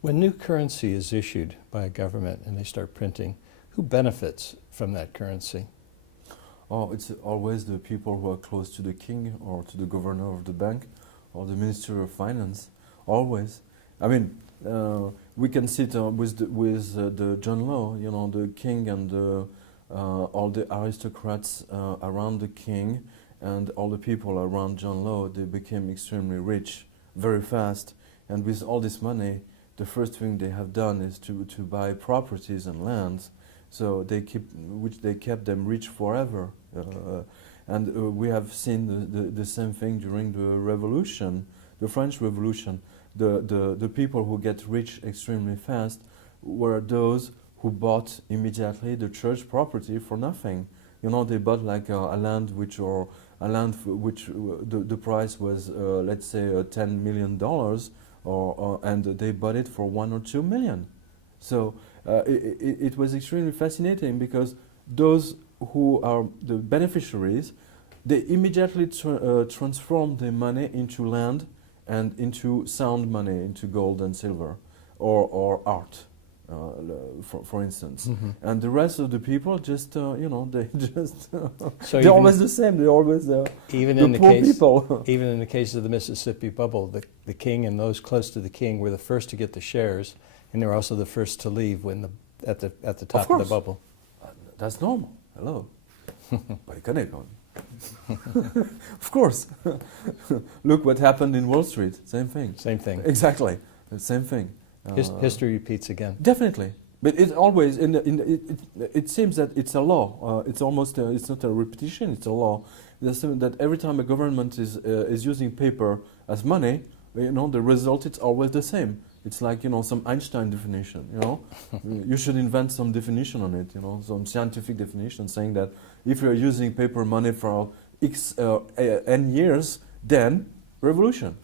When new currency is issued by a government and they start printing, who benefits from that currency? Oh, it's always the people who are close to the king or to the governor of the bank or the Ministry of Finance. Always. I mean, we can see it with the John Law, you know, the king and all the aristocrats around the king and all the people around John Law. They became extremely rich very fast, and with all this money, the first thing they have done is to buy properties and lands. So they kept them rich forever, and we have seen the same thing during the Revolution, the French Revolution. The people who get rich extremely fast were those who bought immediately the church property for nothing. You know, they bought like a land which the price was let's say $10 million, and they bought it for 1 or 2 million. So it was extremely fascinating because those who are the beneficiaries, they immediately transform the money into land and into sound money, into gold and silver, or art, for instance. Mm-hmm. And the rest of the people just, you know, they just, So they're always the same. They're always even the in the poor case, people. even in the case of the Mississippi bubble, the king and those close to the king were the first to get the shares, and they were also the first to leave when at the top of the bubble. That's normal. Hello. Of course. Look what happened in Wall Street. Same thing. Same thing. Exactly. The same thing. History repeats again. Definitely. But it always it seems that it's a law. It's almost it's not a repetition. It's a law. That every time a government is using paper as money, you know, the result it's always the same. It's like, you know, some Einstein definition, you know. You should invent some definition on it, you know, some scientific definition saying that if you're using paper money for X n years, then revolution.